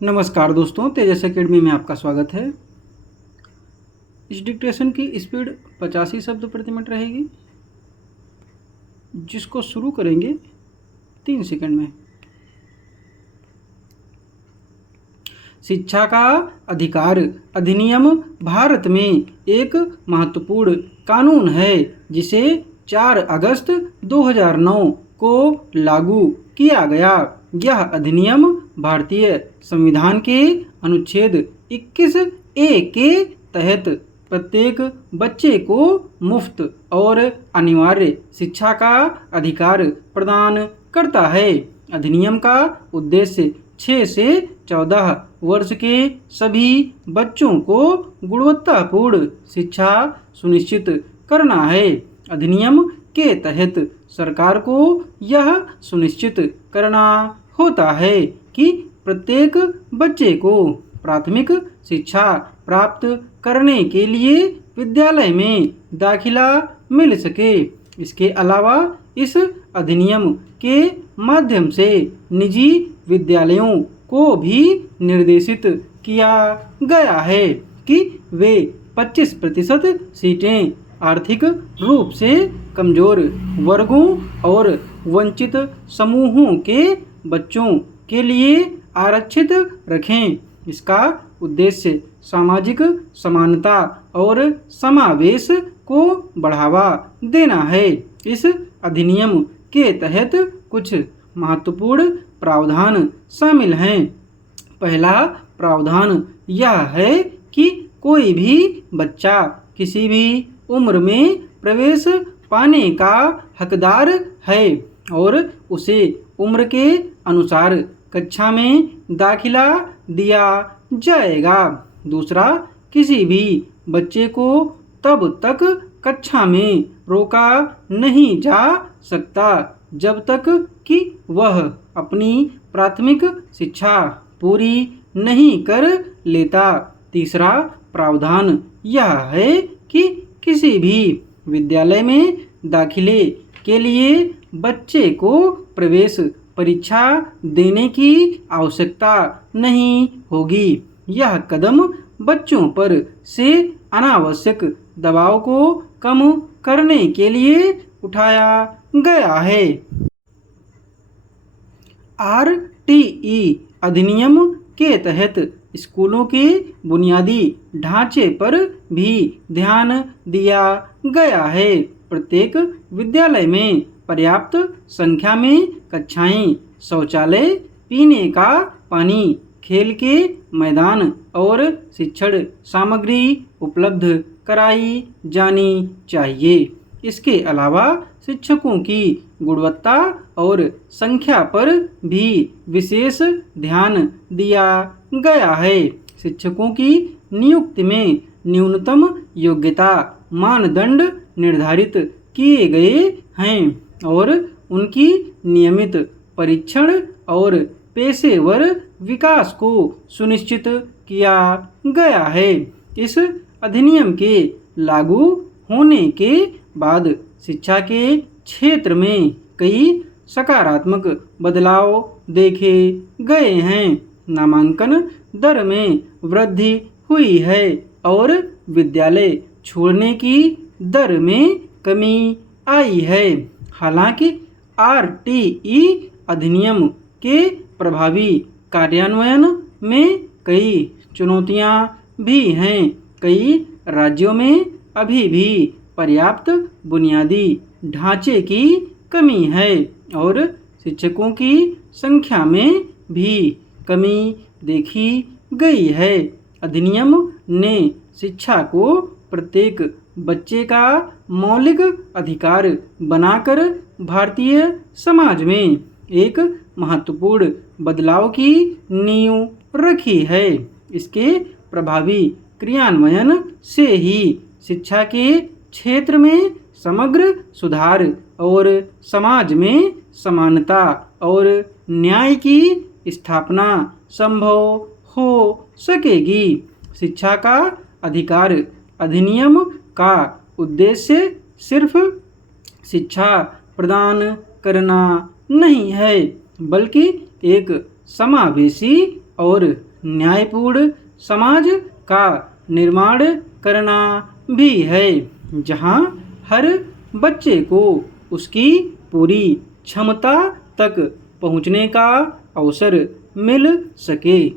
नमस्कार दोस्तों, तेजस एकेडमी में आपका स्वागत है। इस डिक्टेशन की स्पीड 85 शब्द प्रति मिनट रहेगी, जिसको शुरू करेंगे 3 सेकंड में। शिक्षा का अधिकार अधिनियम भारत में एक महत्वपूर्ण कानून है, जिसे 4 अगस्त 2009 को लागू किया गया। यह अधिनियम भारतीय संविधान के अनुच्छेद 21A के तहत प्रत्येक बच्चे को मुफ्त और अनिवार्य शिक्षा का अधिकार प्रदान करता है। अधिनियम का उद्देश्य 6 से 14 वर्ष के सभी बच्चों को गुणवत्तापूर्ण शिक्षा सुनिश्चित करना है। अधिनियम के तहत सरकार को यह सुनिश्चित करना होता है कि प्रत्येक बच्चे को प्राथमिक शिक्षा प्राप्त करने के लिए विद्यालय में दाखिला मिल सके। इसके अलावा इस अधिनियम के माध्यम से निजी विद्यालयों को भी निर्देशित किया गया है कि वे 25% सीटें आर्थिक रूप से कमजोर वर्गों और वंचित समूहों के बच्चों के लिए आरक्षित रखें। इसका उद्देश्य सामाजिक समानता और समावेश को बढ़ावा देना है। इस अधिनियम के तहत कुछ महत्वपूर्ण प्रावधान शामिल हैं। पहला प्रावधान यह है कि कोई भी बच्चा किसी भी उम्र में प्रवेश पाने का हकदार है और उसे उम्र के अनुसार कक्षा में दाखिला दिया जाएगा। दूसरा, किसी भी बच्चे को तब तक कक्षा में रोका नहीं जा सकता जब तक कि वह अपनी प्राथमिक शिक्षा पूरी नहीं कर लेता। तीसरा प्रावधान यह है कि किसी भी विद्यालय में दाखिले के लिए बच्चे को प्रवेश परीक्षा देने की आवश्यकता नहीं होगी। यह कदम बच्चों पर से अनावश्यक दबाव को कम करने के लिए उठाया गया है। RTE अधिनियम के तहत स्कूलों के बुनियादी ढांचे पर भी ध्यान दिया गया है। प्रत्येक विद्यालय में पर्याप्त संख्या में कक्षाएं, शौचालय, पीने का पानी, खेल के मैदान और शिक्षण सामग्री उपलब्ध कराई जानी चाहिए। इसके अलावा शिक्षकों की गुणवत्ता और संख्या पर भी विशेष ध्यान दिया गया है। शिक्षकों की नियुक्ति में न्यूनतम योग्यता मानदंड निर्धारित किए गए हैं और उनकी नियमित परीक्षण और पेशेवर विकास को सुनिश्चित किया गया है। इस अधिनियम के लागू होने के बाद शिक्षा के क्षेत्र में कई सकारात्मक बदलाव देखे गए हैं। नामांकन दर में वृद्धि हुई है और विद्यालय छोड़ने की दर में कमी आई है। हालांकि RTE अधिनियम के प्रभावी कार्यान्वयन में कई चुनौतियां भी हैं। कई राज्यों में अभी भी पर्याप्त बुनियादी ढांचे की कमी है और शिक्षकों की संख्या में भी कमी देखी गई है। अधिनियम ने शिक्षा को प्रत्येक बच्चे का मौलिक अधिकार बनाकर भारतीय समाज में एक महत्वपूर्ण बदलाव की नींव रखी है। इसके प्रभावी क्रियान्वयन से ही शिक्षा के क्षेत्र में समग्र सुधार और समाज में समानता और न्याय की स्थापना संभव हो सकेगी। शिक्षा का अधिकार अधिनियम का उद्देश्य सिर्फ शिक्षा प्रदान करना नहीं है, बल्कि एक समावेशी और न्यायपूर्ण समाज का निर्माण करना भी है, जहां हर बच्चे को उसकी पूरी क्षमता तक पहुंचने का अवसर मिल सके।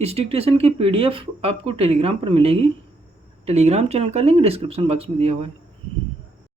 इस डिक्टेशन की PDF आपको टेलीग्राम पर मिलेगी। टेलीग्राम चैनल का लिंक डिस्क्रिप्शन बॉक्स में दिया हुआ है।